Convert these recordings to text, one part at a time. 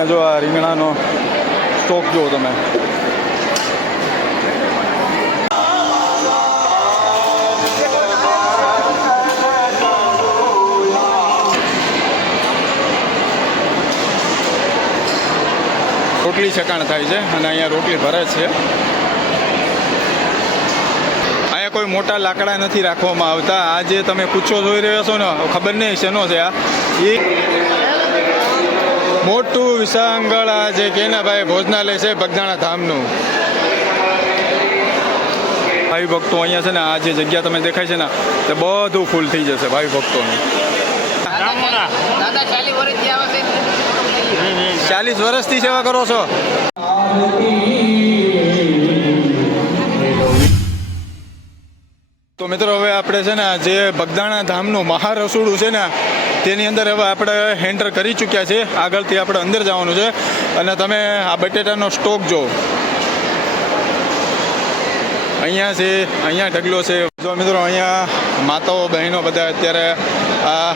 અને જો આ રીંગણાનો સ્ટોક જુઓ તમે. રોટલી છકાણ થાય છે અને અહીંયા રોટલી ભરે છે. અહીંયા કોઈ મોટા લાકડા નથી રાખવામાં આવતા. આ જે તમે કૂચો જોઈ રહ્યા છો ને, ખબર નહીં શેનો છે આ. એ મોટું વિશાંગળ આ જે કે ને ભાઈ ભોજનાલય છે બગદાણા ધામનું. ભાઈ ભક્તો અહીંયા છે ને, આ જે જગ્યા તમે દેખાય છે ને તે બધું ફૂલ થઈ જશે ભાઈ ભક્તોનું. 40 વર્ષથી સેવા કરો છો? તો મિત્રો હવે આપણે છે ને જે બગદાણા ધામનું મહારસોડું છે ને તેની અંદર હવે આપણે એન્ટર કરી ચૂક્યા છે. આગળથી આપણે અંદર જવાનું છે અને તમે આ બટેટાનો સ્ટોક જો અહીંયા છે, અહીંયા ઢગલો છે. જો મિત્રો અહીંયા માતાઓ બહેનો બધા અત્યારે આ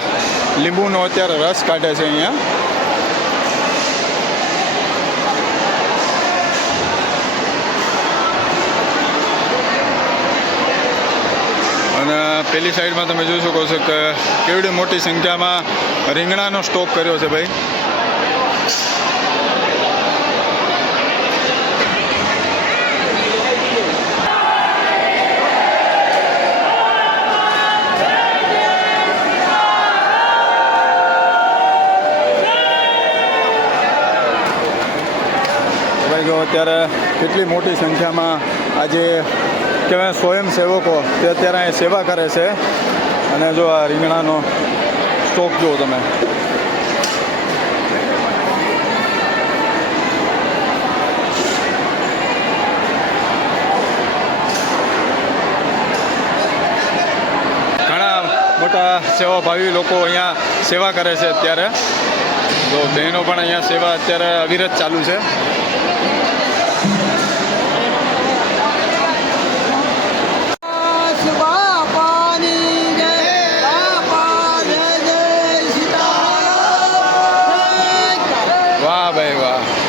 લીંબુનો અત્યારે રસ કાઢે છે અહીંયા. અને પેલી સાઈડમાં તમે જોઈ શકો છો કે કેવડી મોટી સંખ્યામાં રીંગણાનો સ્ટોક કર્યો છે ભાઈ. ભાઈ જો અત્યારે કેટલી મોટી સંખ્યામાં આજે કહેવાય સ્વયંસેવકો તે અત્યારે અહીં સેવા કરે છે. અને જો આ રીંગણાનો સ્ટોક જુઓ તમે. ઘણા મોટા સેવાભાવી લોકો અહીંયા સેવા કરે છે અત્યારે. તો બહેનો પણ અહીંયા સેવા અત્યારે અવિરત ચાલુ છે.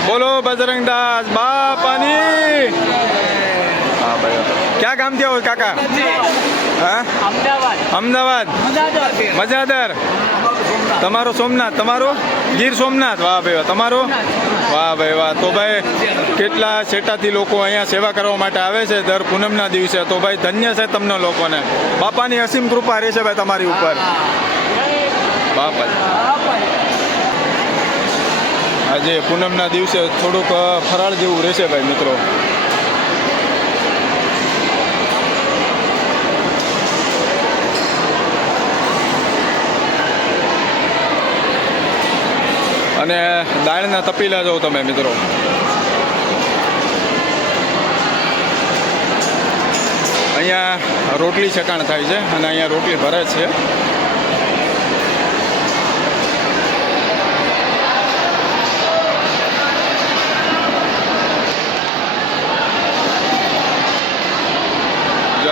બોલો બજરંગદાસ બાપાની. હા ભાઈ, ક્યાં ગામથી આવો કાકા? હા, અમદાવાદ. મજાદર. તમારો સોમનાથ, તમારું ગીર સોમનાથ. વાહ ભાઈ વાહ, તમારું? વાહ ભાઈ વાહ. તો ભાઈ કેટલા છેટાથી લોકો અહીંયા સેવા કરવા માટે આવે છે દર પૂનમના દિવસે. તો ભાઈ ધન્ય છે તમને લોકોને. બાપાની અસીમ કૃપા રહેશે ભાઈ તમારી ઉપર. બાપા આજે પૂનમના દિવસે થોડુંક ફરાળ જેવું રહેશે ભાઈ મિત્રો. અને દાળના તપીલા જાઓ તમે મિત્રો. અહીંયા રોટલી છકાણ થાય છે અને અહીંયા રોટલી ભરે છે.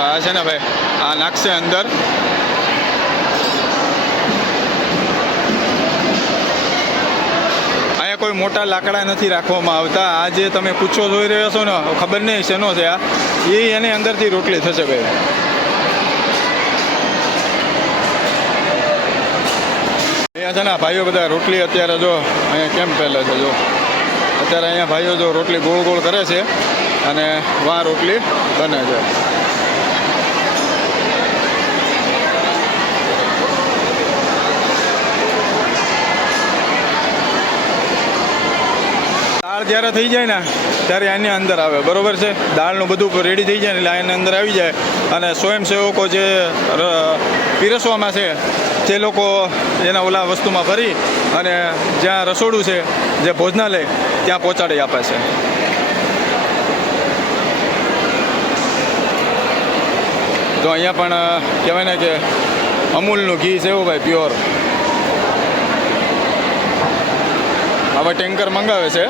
આ છે ને ભાઈ, આ નાખશે અંદર. અહીંયા કોઈ મોટા લાકડા નથી રાખવામાં આવતા. આ જે તમે કૂચો જોઈ રહ્યા છો ને, ખબર નહીં શેનો છે આ. એ એની અંદરથી રોટલી થશે ભાઈ. અહીંયા છે ને ભાઈઓ બધા રોટલી અત્યારે જો અહીંયા કેમ પહેલે છે. જો અત્યારે અહીંયા ભાઈઓ જો રોટલી ગોળ ગોળ કરે છે અને વાં રોટલી બને છે. દાળ જ્યારે થઈ જાય ને ત્યારે આની અંદર આવે, બરોબર છે. દાળનું બધું રેડી થઈ જાય ને એટલે આની અંદર આવી જાય. અને સ્વયંસેવકો જે પીરસવામાં છે તે લોકો એના ઓલા વસ્તુમાં ભરી અને જ્યાં રસોડું છે, જે ભોજનાલય, ત્યાં પહોંચાડી આપે છે. તો અહીંયા પણ કહેવાય ને કે અમૂલનું ઘી છે એવું ભાઈ, પ્યોર. હવે ટેન્કર મંગાવે છે.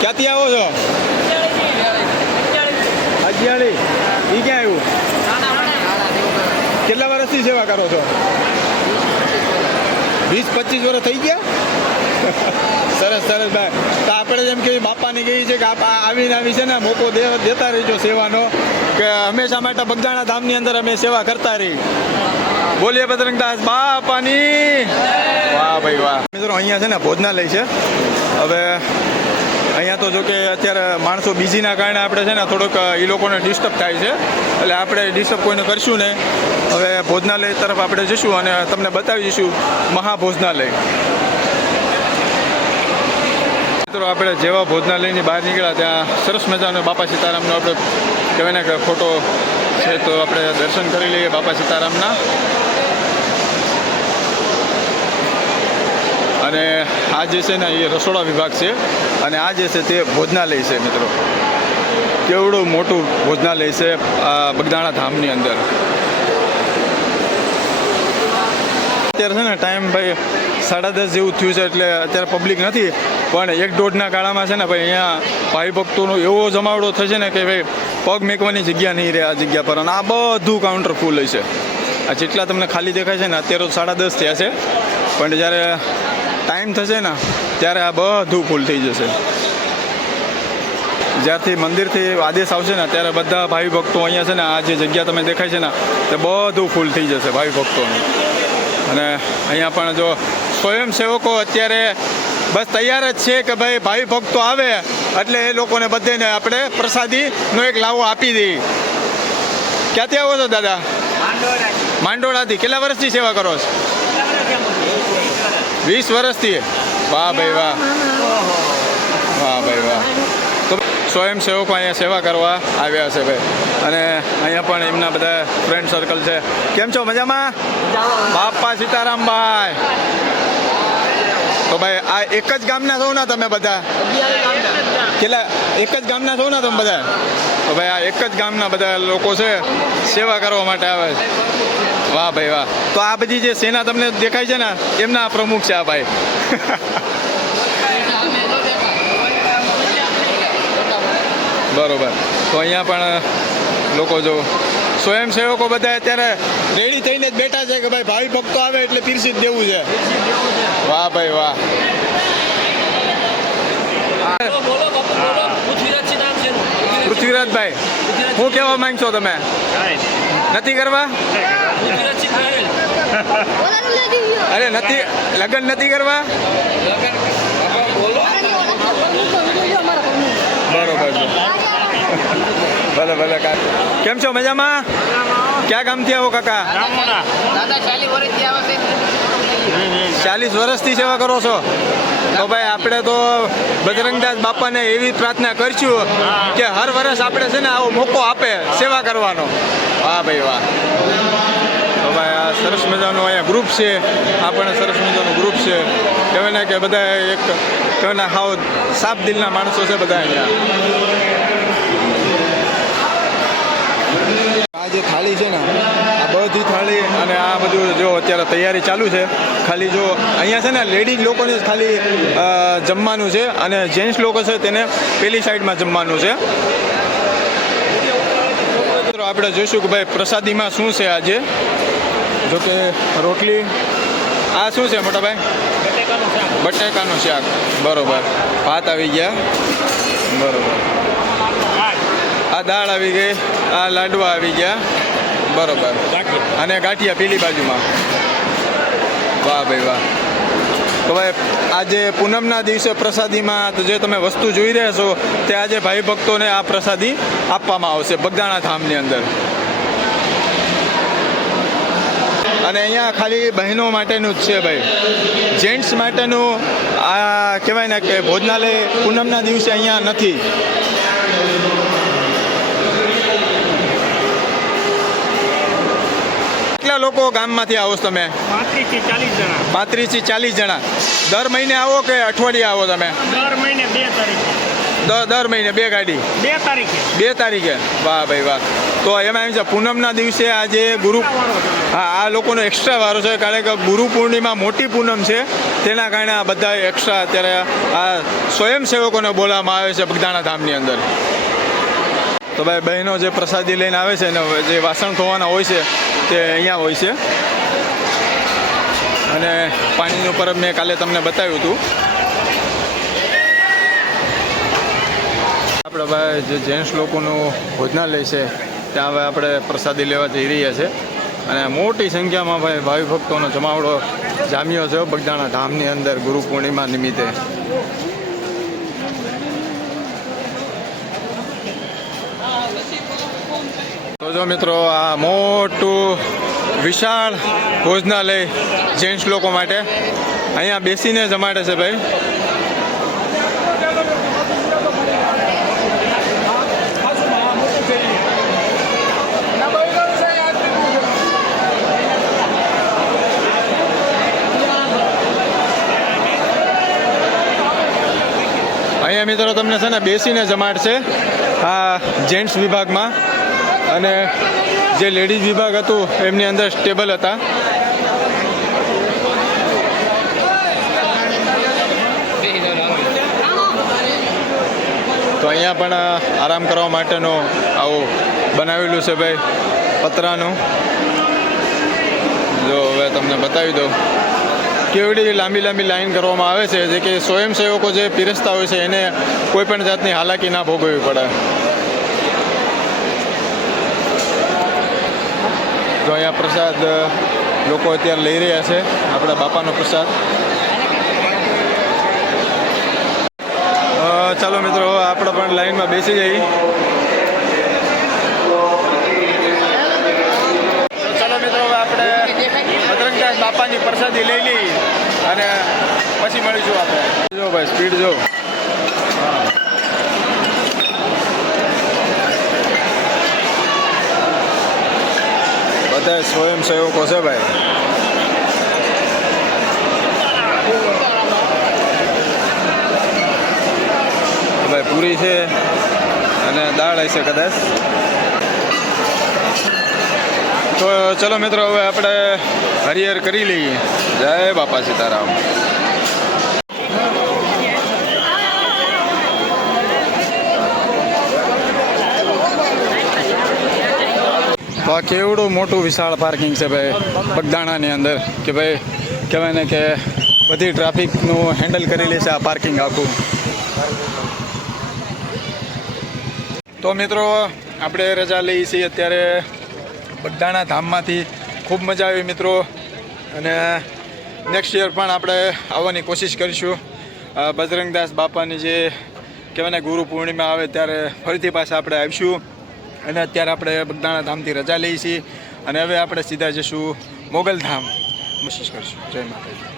ક્યાંથી આવો છો? અગિયાળી. એ ક્યાં આવ્યું? કેટલા વર્ષથી સેવા કરો છો? 20-25 વર્ષ થઈ ગયા. સરસ સરસ ભાઈ. તો આપણે જેમ કે બાપાની કહી છે કે આવી છે ને મોકો દેતા રહીજો સેવાનો, કે હંમેશા માટે બગદાણા ધામની અંદર અમે સેવા કરતા રહી. બોલીએ બજરંગદાસ બાપાની. વાહ ભાઈ વાહ. મિત્રો અહીંયા છે ને ભોજનાલય છે. હવે અહીંયા તો જો કે અત્યારે માણસો બીજીના કારણે આપણે છે ને થોડુંક એ લોકોને ડિસ્ટર્બ થાય છે, એટલે આપણે ડિસ્ટર્બ કોઈને કરશું નહીં. હવે ભોજનાલય તરફ આપણે જઈશું અને તમને બતાવી દઈશું મહાભોજનાલય. મિત્રો આપણે જેવા ભોજનાલયની બહાર નીકળ્યા ત્યાં સરસ મજાનો બાપા સીતારામનો આપણે કહેવાય ને કે ફોટો છે, તો આપણે દર્શન કરી લઈએ બાપા સીતારામના. અને આ જે છે ને એ રસોડા વિભાગ છે અને આ જે છે તે ભોજનાલય છે. મિત્રો કેવડું મોટું ભોજનાલય છે આ બગદાણા ધામની અંદર. અત્યારે છે ને ટાઈમ ભાઈ 10:30 જેવું થયું છે, એટલે અત્યારે પબ્લિક નથી, પણ 1-1.5ના ગાળામાં છે ને ભાઈ અહીંયા ભાઈ ભક્તોનો એવો જમાવડો થશે ને કે ભાઈ પગ મેકવાની જગ્યા નહીં રહે આ જગ્યા પર. અને આ બધું કાઉન્ટર ફૂલ હશે. આ જેટલા તમને ખાલી દેખાય છે ને અત્યારે 10:30 થયા છે, પણ જ્યારે ટાઈમ થશે ને ત્યારે આ બધું ફૂલ થઈ જશે. જ્યારથી મંદિરથી આદેશ આવશે ને ત્યારે બધા ભાવિ ભક્તો અહીંયા છે ને આ જે જગ્યા તમે દેખાય છે ને તે બધું ફૂલ થઈ જશે ભાવિ ભક્તોનું. અને અહીંયા પણ જો સ્વયંસેવકો અત્યારે બસ તૈયાર જ છે કે ભાઈ ભાવિ ભક્તો આવે એટલે એ લોકોને બધાને આપણે પ્રસાદીનો એક લાવો આપી દઈએ. ક્યાંથી આવો છો દાદા? માંડોળાથી. કેટલા વર્ષથી સેવા કરો છો? 20 વર્ષથી. વાહ ભાઈ વાહ. વાહ ભાઈ વાહ. તો સ્વયંસેવકો અહીંયા સેવા કરવા આવ્યા છે ભાઈ. અને અહીંયા પણ એમના બધા ફ્રેન્ડ સર્કલ છે. કેમ છો? મજામાં? બાપા સીતારામભાઈ. તો ભાઈ આ એક જ ગામના છો ને તમે બધા? કેટલા? એક જ ગામના છો ને તમે બધા? તો ભાઈ આ એક જ ગામના બધા લોકો છે, સેવા કરવા માટે આવે છે. વાહ ભાઈ વાહ. તો આ બધી જે સેના તમને દેખાય છે ને એમના પ્રમુખ છે આ ભાઈ. બરોબર. તો અહીંયા પણ લોકો જો સ્વયંસેવકો બધા અત્યારે રેડી થઈને જ બેઠા છે કે ભાઈ ભાવિ ભક્તો આવે એટલે પીરસી જ દેવું છે. વાહ ભાઈ વાહ. પૃથ્વીરાજભાઈ, શું કહેવા માંગશો તમે? નથી કરવા? અરે નથી, લગ્ન નથી કરવા? બરોબર છે. ભલે ભલે. કેમ છો? મજામાં? ક્યાં ગામથી આવો કાકા? 40 વર્ષથી સેવા કરો છો? તો ભાઈ આપણે તો બજરંગદાસ બાપાને એવી પ્રાર્થના કરશું કે હર વર્ષ આપણે છે ને આવો મોકો આપે સેવા કરવાનો. વાહ ભાઈ વાહ. તો ભાઈ આ સરસ મજાનું અહીંયા ગ્રુપ છે. આ પણ સરસ મજાનું ગ્રુપ છે. કહેવાય ને કે બધા એક કહેવાય ને હાવ સાફ દિલના માણસો છે બધા અહીંયા. આ જે થાળી છે ને આ બધી થાળી અને આ બધું જો અત્યારે તૈયારી ચાલુ છે. ખાલી જો અહીંયા છે ને લેડીઝ લોકોને ખાલી જમવાનું છે અને જેન્ટ્સ લોકો છે તેને પેલી સાઈડમાં જમવાનું છે. આપણે જોઈશું કે ભાઈ પ્રસાદીમાં શું છે આજે. જો કે રોટલી. આ શું છે મોટા ભાઈ? બટેકાનું શાક. બરોબર. ભાત આવી ગયા. બરોબર. આ દાળ આવી ગઈ. આ લાડવા આવી ગયા. બરોબર. અને ગાંઠિયા પેલી બાજુમાં. વાહ ભાઈ વાહ. તો ભાઈ આજે પૂનમના દિવસે પ્રસાદીમાં તો જે તમે વસ્તુ જોઈ રહ્યા છો તે આજે ભાઈ ભક્તોને આ પ્રસાદી આપવામાં આવશે બગદાણા ધામની અંદર. અને અહીંયા ખાલી બહેનો માટેનું જ છે ભાઈ. જેન્ટ્સ માટેનું આ કહેવાય ને કે ભોજનાલય પૂનમના દિવસે અહીંયા નથી. કેટલા લોકો ગામમાંથી આવો છો તમે? 35 થી 40 જણા. દર મહિને આવો કે અઠવાડિયે આવો તમે? દર મહિને 2 તારીખે. દર મહિને 2 ગાડી? 2 તારીખે. 2 તારીખે. વાહ ભાઈ વાહ. તો એમાં એમ છે પૂનમના દિવસે આજે હા આ લોકોનો એક્સ્ટ્રા વારો છે, કારણ કે ગુરુ પૂર્ણિમા મોટી પૂનમ છે તેના કારણે આ બધા એક્સ્ટ્રા અત્યારે આ સ્વયંસેવકોને બોલાવવામાં આવે છે બગદાણા ધામની અંદર. તો ભાઈ બહેનો જે પ્રસાદી લઈને આવે છે ને જે વાસણ ધોવાના હોય છે તે અહીંયા હોય છે. અને પાણીનું પરબ મેં કાલે તમને બતાવ્યું હતું. આપણે ભાઈ જે જેન્ટ્સ લોકોનું ભોજનાલય છે ત્યાં હવે આપણે પ્રસાદી લેવા જઈ રહ્યા છે અને મોટી સંખ્યામાં ભાઈ ભાવિ ભક્તોનો જમાવડો જામ્યો છે બગદાણા ધામની અંદર ગુરુ પૂર્ણિમા નિમિત્તે. તો જો મિત્રો આ મોટું વિશાળ ભોજનાલય જેન્ટ્સ લોકો માટે અહીંયા બેસીને જમાડે છે ભાઈ. અહીંયા મિત્રો તમને છે ને બેસીને જમાડશે આ જેન્ટ્સ વિભાગમાં, અને જે લેડીઝ વિભાગ હતું એમની અંદર ટેબલ હતા. તો અહીંયા પણ આરામ કરવા માટેનું આવું બનાવેલું છે ભાઈ પતરાનું. જો હવે તમને બતાવી દઉં કેવડી લાંબી લાંબી લાઈન કરવામાં આવે છે, જે કે સ્વયંસેવકો જે પીરસતા હોય છે એને કોઈ પણ જાતની હાલાકી ના ભોગવવી પડે. તો અહીંયા પ્રસાદ લોકો અત્યારે લઈ રહ્યા છે, આપણા બાપાનો પ્રસાદ. ચાલો મિત્રો આપણે પણ લાઈનમાં બેસી જઈએ. ચાલો મિત્રો હવે આપણે બજરંગદાસ બાપાની પ્રસાદી લઈ લઈ અને પછી મળીશું આપણે. જો ભાઈ સ્પીડ જો. બધા સ્વયંસેવકો છે ભાઈ. ભાઈ પૂરી છે અને દાળ હશે કદાચ. તો ચલો મિત્રો હવે આપણે હરિહર કરી લઈએ. જય બાપા સીતારામ. તો આ કેવડું મોટું વિશાળ પાર્કિંગ છે ભાઈ બગદાણાની અંદર, કે ભાઈ કહેવાય ને કે બધી ટ્રાફિકનું હેન્ડલ કરી લે છે આ પાર્કિંગ આખું. તો મિત્રો આપણે રજા લઈએ છીએ અત્યારે બગદાણા ધામમાંથી. ખૂબ મજા આવી મિત્રો, અને નેક્સ્ટ યર પણ આપણે આવવાની કોશિશ કરીશું. બજરંગદાસ બાપાની જે કહેવાય ને ગુરુ પૂર્ણિમા આવે ત્યારે ફરીથી પાછા આપણે આવીશું. અને અત્યારે આપણે બગદાણા ધામથી રજા લઈએ છીએ અને હવે આપણે સીધા જઈશું મોગલધામ. કોશિશ કરીશું. જય માતાજી.